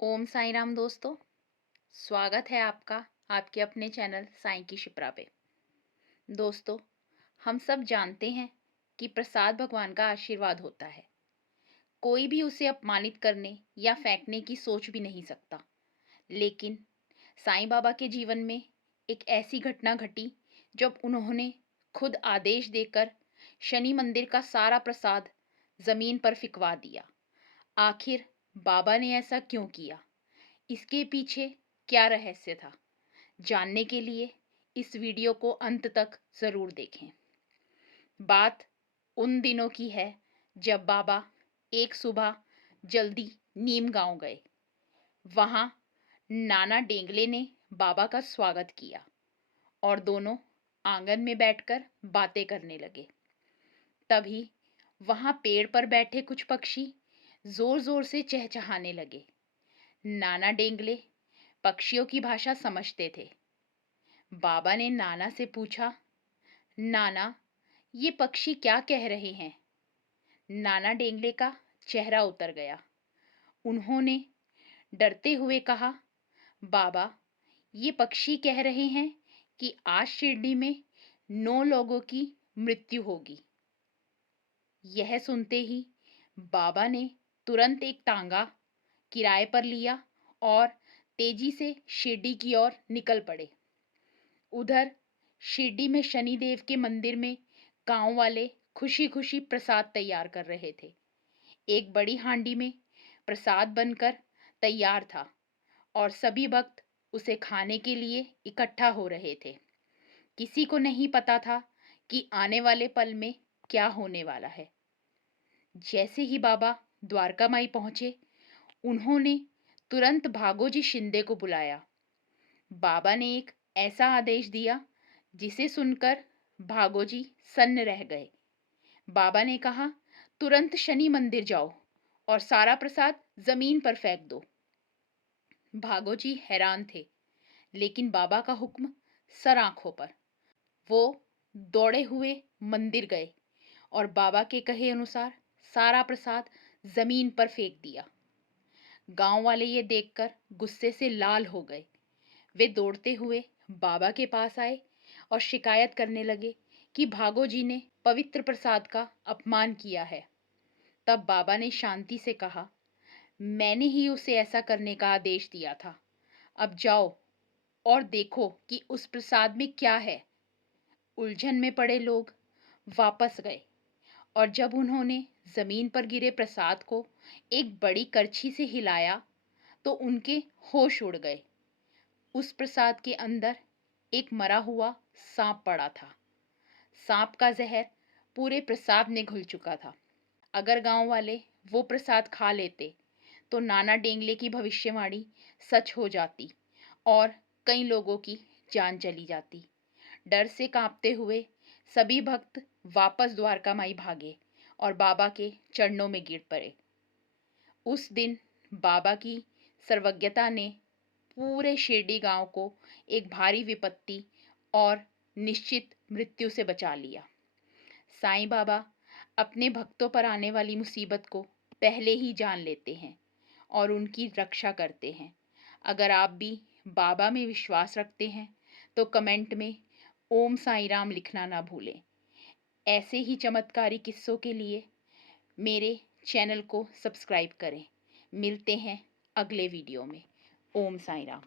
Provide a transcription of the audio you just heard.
ओम साईं राम दोस्तों। स्वागत है आपका आपके अपने चैनल साईं की शिप्रा पे। दोस्तों, हम सब जानते हैं कि प्रसाद भगवान का आशीर्वाद होता है। कोई भी उसे अपमानित करने या फेंकने की सोच भी नहीं सकता। लेकिन साईं बाबा के जीवन में एक ऐसी घटना घटी जब उन्होंने खुद आदेश देकर शनि मंदिर का सारा प्रसाद जमीन पर फिकवा दिया। आखिर बाबा ने ऐसा क्यों किया? इसके पीछे क्या रहस्य था? जानने के लिए इस वीडियो को अंत तक ज़रूर देखें। बात उन दिनों की है जब बाबा एक सुबह जल्दी नीम गांव गए। वहां नाना डेंगले ने बाबा का स्वागत किया और दोनों आंगन में बैठकर बातें करने लगे। तभी वहां पेड़ पर बैठे कुछ पक्षी जोर जोर से चहचहाने लगे। नाना डेंगले पक्षियों की भाषा समझते थे। बाबा ने नाना से पूछा, नाना, ये पक्षी क्या कह रहे हैं? नाना डेंगले का चेहरा उतर गया। उन्होंने डरते हुए कहा, बाबा, ये पक्षी कह रहे हैं कि आज शिरडी में 9 लोगों की मृत्यु होगी। यह सुनते ही बाबा ने तुरंत एक टांगा किराए पर लिया और तेजी से शिरडी की ओर निकल पड़े। उधर शिरडी में शनिदेव के मंदिर में गांव वाले खुशी खुशी प्रसाद तैयार कर रहे थे। एक बड़ी हांडी में प्रसाद बनकर तैयार था और सभी भक्त उसे खाने के लिए इकट्ठा हो रहे थे। किसी को नहीं पता था कि आने वाले पल में क्या होने वाला है। जैसे ही बाबा द्वारका माई पहुंचे, उन्होंने तुरंत भागोजी शिंदे को बुलाया। बाबा ने एक ऐसा आदेश दिया जिसे सुनकर भागोजी सन्न रह गए। बाबा ने कहा, तुरंत शनि मंदिर जाओ और सारा प्रसाद जमीन पर फेंक दो। भागोजी हैरान थे, लेकिन बाबा का हुक्म सर आंखों पर। वो दौड़े हुए मंदिर गए और बाबा के कहे अनुसार सारा प्रसाद जमीन पर फेंक दिया। गांव वाले ये देखकर गुस्से से लाल हो गए। वे दौड़ते हुए बाबा के पास आए और शिकायत करने लगे कि भागोजी ने पवित्र प्रसाद का अपमान किया है। तब बाबा ने शांति से कहा, मैंने ही उसे ऐसा करने का आदेश दिया था। अब जाओ और देखो कि उस प्रसाद में क्या है। उलझन में पड़े लोग वापस गए और जब उन्होंने जमीन पर गिरे प्रसाद को एक बड़ी करछी से हिलाया तो उनके होश उड़ गए। उस प्रसाद के अंदर एक मरा हुआ सांप पड़ा था। सांप का जहर पूरे प्रसाद में घुल चुका था। अगर गांव वाले वो प्रसाद खा लेते तो नाना डेंगले की भविष्यवाणी सच हो जाती और कई लोगों की जान चली जाती। डर से कांपते हुए सभी भक्त वापस द्वारका माई भागे और बाबा के चरणों में गिर पड़े। उस दिन बाबा की सर्वज्ञता ने पूरे शिरडी गांव को एक भारी विपत्ति और निश्चित मृत्यु से बचा लिया। साईं बाबा अपने भक्तों पर आने वाली मुसीबत को पहले ही जान लेते हैं और उनकी रक्षा करते हैं। अगर आप भी बाबा में विश्वास रखते हैं तो कमेंट में ओम साईं राम लिखना ना भूलें। ऐसे ही चमत्कारी किस्सों के लिए मेरे चैनल को सब्सक्राइब करें। मिलते हैं अगले वीडियो में। ओम साईं राम।